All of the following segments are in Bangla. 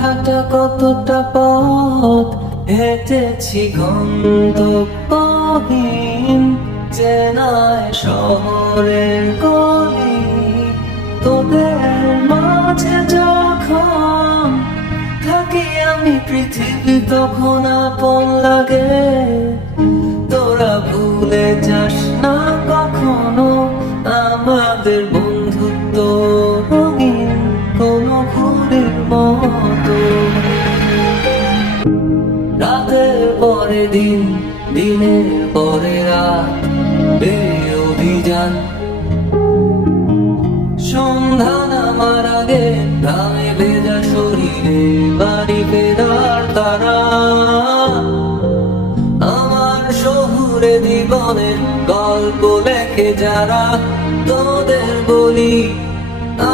হাঁটা কতটা পথ হেঁটেছি গন্তব্যহীন চেনায় শহরের গলি। তোদের মাঝে যখন থাকি আমি পৃথিবী তখন আপন লাগে। তোরা ভুলে যাস না কখনো আমাদের বন্ধুত্ব রঙিন কোনো ঘুরের মতো। রাতের পরে দিন, দিনের পরে রাত, এই অভিযান। সন্ধ্যা নামার আগে ঘামে ভেজা শরীরে বাড়ি ফেরার তারা। আমার শহুরে জীবনের গল্প লেখে যারা, তোদের বলি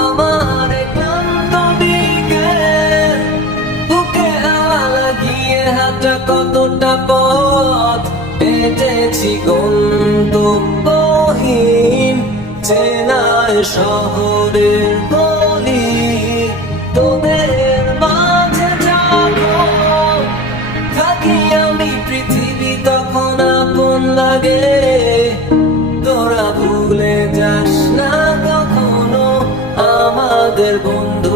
আমার ক্লান্ত দিকে বুকে হাওয়া লাগিয়ে হাঁটা কতটা পথ হেঁটেছি গন্তব্যহীন চেনায় শহরের গলি। তোদের মাঝে যখন থাকি আমি পৃথিবী তখন আপন লাগে। তোরা ভুলে যাস না কখনো আমাদের বন্ধু